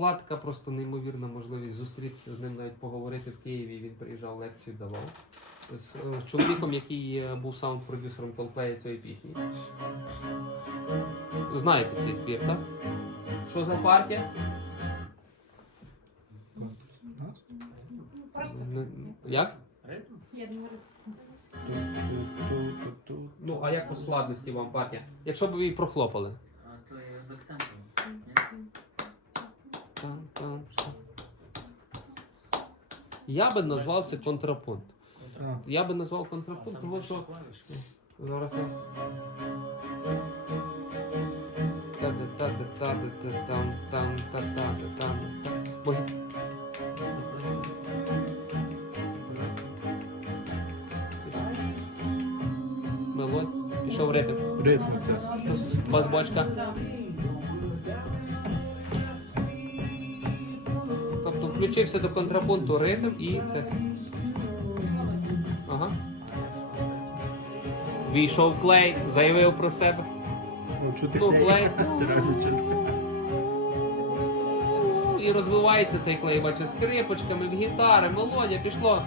була така просто неймовірна можливість зустрітися з ним, навіть поговорити в Києві. Він приїжджав, лекцію давав. З, е, чоловіком, який е, був сам продюсером колплея цієї пісні. Знаєте цей твір, так? Що за партія? Як? Ну, а як по складності вам партія? Якщо б ви її прохлопали. А то є з акцентом. Там, там, що. Я би назвав це контрапункт. Я би назвав контрапункт, тому що зараз я. Мелодь. Пішов ритм. Ритм це. Бас-бочка. да. Включився до контрапункту ритм і це. Ага. Війшов клей, заявив про себе. Ну, чути Ну, клей. І розвивається цей клей, бачиш, скрипочками, в гітари, мелодія, пішло.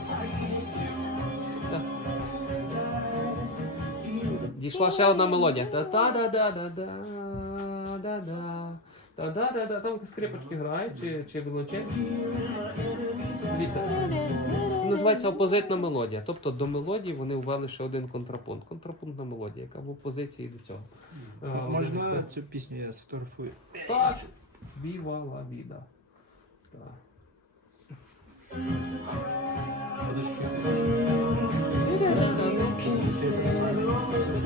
Так. Дійшла ще одна мелодія. Та-та-да-да-да-да. Да-да. Та-да-да-да. Там скрипочки грають, чи, чи. Дивіться. Називається опозитна мелодія. Тобто до мелодії вони ввели ще один контрапункт. Контрапунктна мелодія, яка в опозиції до цього. Е, Можна цю пісню я сфотографую? так. Віва ла біда. Так.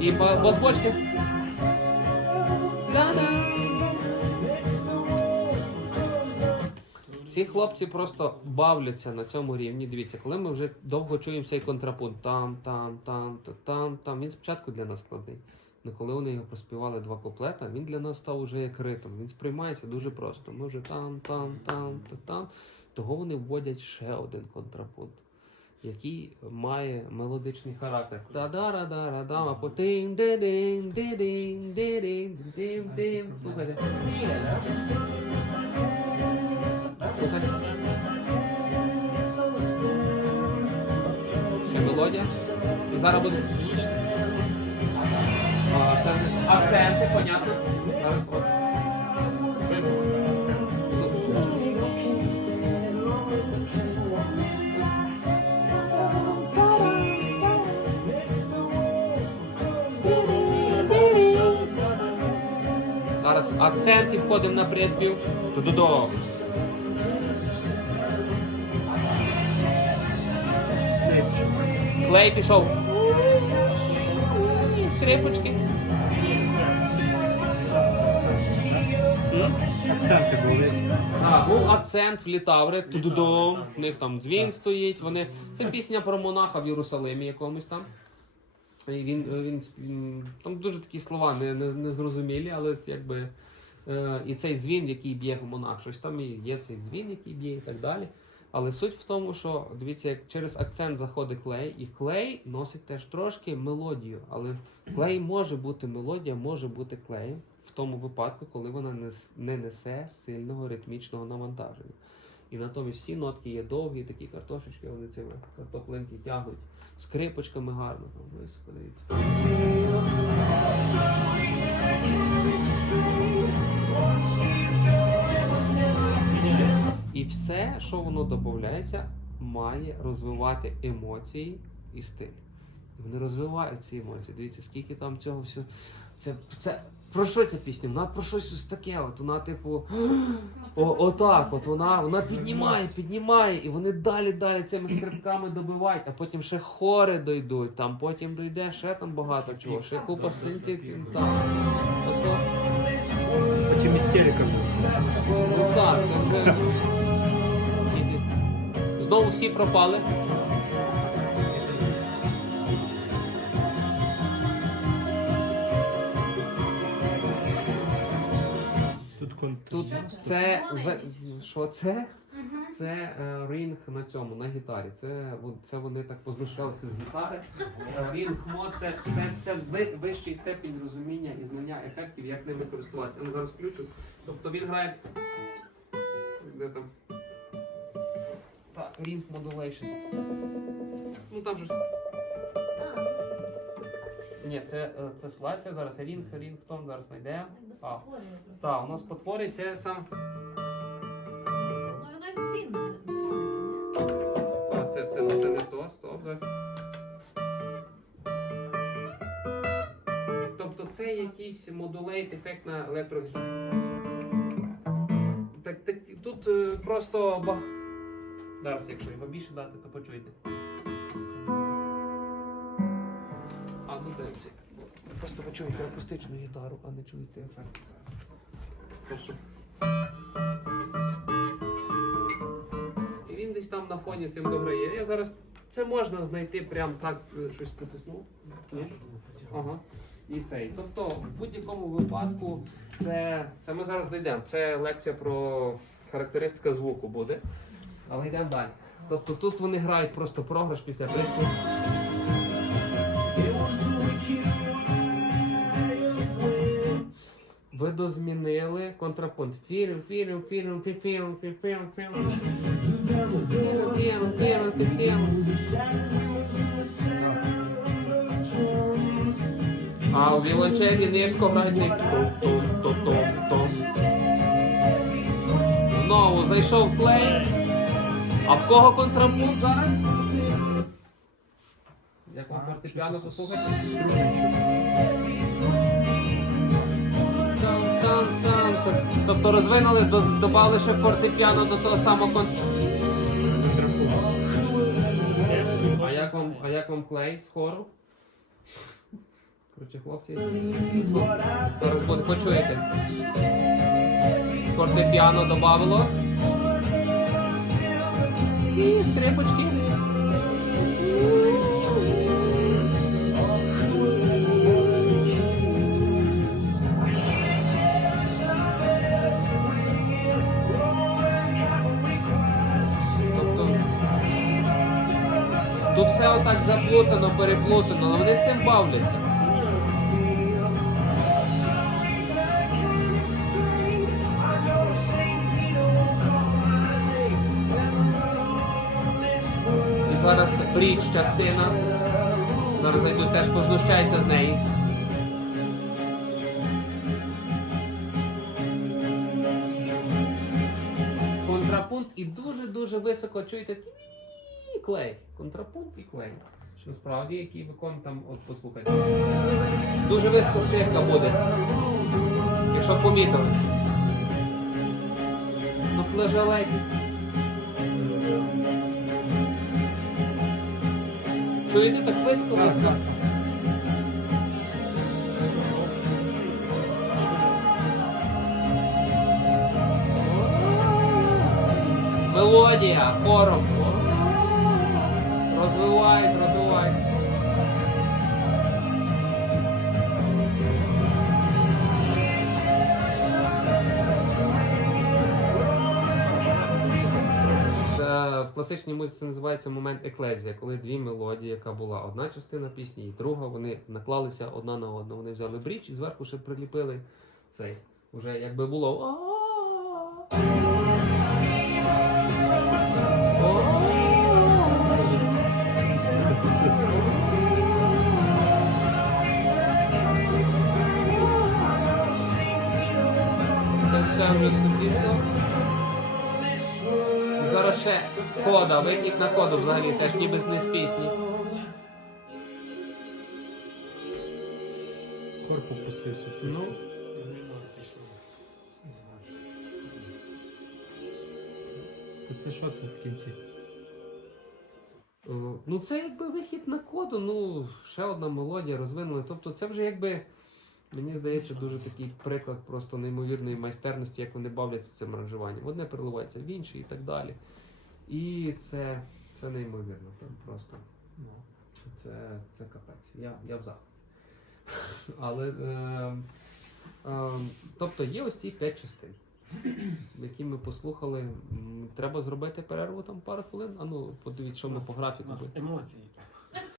І ба- бас-бочки. Ці хлопці просто бавляться на цьому рівні. Дивіться, коли ми вже довго чуємо цей контрапункт, там, там, там, та там, там. Він спочатку для нас складний. Але коли вони його проспівали два куплета, він для нас став уже як ритм. Він сприймається дуже просто. Ми вже там, там, там, та там. Того вони вводять ще один контрапункт, який має мелодичний характер. та да ра да ра да а потім де дин де дин де дин дин дин Слухайте. Ще мелодія. І зараз буде. Акценти, акценти, понятно. Зараз. Зараз акцент і входимо на приспів. Ту-ду-до. Клей пішов. Скрипочки. Акценти були. Так, був акцент, влітав реп, ту-ду-до. У них там дзвін стоїть. Вони... Це пісня про монаха в Єрусалимі якомусь там. І він, він, він, там дуже такі слова не, не, незрозумілі, але якби. Е, і цей дзвін, який б'є в монах, щось там і є цей дзвін, який б'є і так далі. Але суть в тому, що дивіться, як через акцент заходить клей, і клей носить теж трошки мелодію. Але клей може бути мелодія, може бути клей в тому випадку, коли вона не, несе сильного ритмічного навантаження. І натомість всі нотки є довгі, такі картошечки, вони цими картоплинки тягнуть скрипочками гарно. Там, подивіться. Все, що воно додається, має розвивати емоції і стиль. І вони розвивають ці емоції. Дивіться, скільки там цього всього. Це, це про що ця пісня? Вона про щось ось таке. От вона, типу, о, отак, от вона, вона піднімає, піднімає, і вони далі, далі цими скрипками добивають, а потім ще хори дойдуть, там потім дойде ще там багато чого, ще купа синтів. Потім істерика. Ну так, це вже. Знову всі пропали. Тут. Тут це. ве- Що це? Це е, рінг на цьому, на гітарі. Це, вон- це вони так познущалися з гітари. Е, Рінг мод це, це, це ви- вищий степінь розуміння і знання ефектів, як ними користуватися. Я зараз включу. Тобто він грає. Де там? Ring Modulation. Ну там же. Ні, це, е, це слайсер, зараз зараз знайдемо. Без А. потворює трохи. Так, у нас потвори це сам. Ну, і дзвін О, це, це, ну, це не то, стоп. Тобто це якийсь модулейт ефект на електрогітарі. Так, так, тут е, просто. Зараз, якщо його більше дати, то почуєте. А, ну це. Просто почуєте акустичну гітару, а не чуєте ефект. Тобто. І він десь там на фоні цим дограє. Я зараз. Це можна знайти прям так, е, щось потиснув. Ага. І цей. Тобто, в будь-якому випадку, це, це ми зараз дійдемо. Це лекція про характеристика звуку буде. Але йдемо далі. Тобто тут вони грають просто програш після писку. Видозмінили контрапункт. Фірм, фірм, фірм, фірм, фірм, фірм, фірм, фірм. Фірм, фірм. А у віолончелі низько грають. Знову зайшов плей. А в кого контрапункт зараз? Як вам фортепіано послухати? Тобто розвинули, додали ще фортепіано до того самого кон... А як вам, а як вам клей з хору? Коротше, хлопці. Зараз почуєте. Фортепіано додавило. І скрипочки. Тобто тут все отак заплутано, переплутано, але вони цим бавляться. Бріч частина. Зараз зайдуть теж познущаються з неї. Контрапункт і дуже-дуже високо чуєте такий клей. Контрапункт і клей. Що Насправді, який викон там, от послухайте. Дуже високо стирка буде. Якщо помітили. Ну, флежелеті. Чуєте так близько високо? Мелодія, хором. Класичній музиці називається момент еклезія, коли дві мелодії, яка була одна частина пісні і друга, вони наклалися одна на одну. Вони взяли бріч і зверху ще приліпили цей. Уже якби було. Це все місто. Ще кода, виклик на коду взагалі теж ніби не з пісні. Хор попустився. Ну. То це що це в кінці? Е, Ну, це якби вихід на коду, ну, ще одна мелодія розвинули. Тобто це вже якби, мені здається, дуже такий приклад просто неймовірної майстерності, як вони бавляться цим аранжуванням. Одне переливається в інше і так далі. І це, це неймовірно. Там просто. Ну. Це, це капець. Я, я в захваті. Але. Е, е, тобто є ось ці п'ять частин, які ми послухали. Треба зробити перерву там пару хвилин. А ну, подивіться, що ми по графіку. емоції.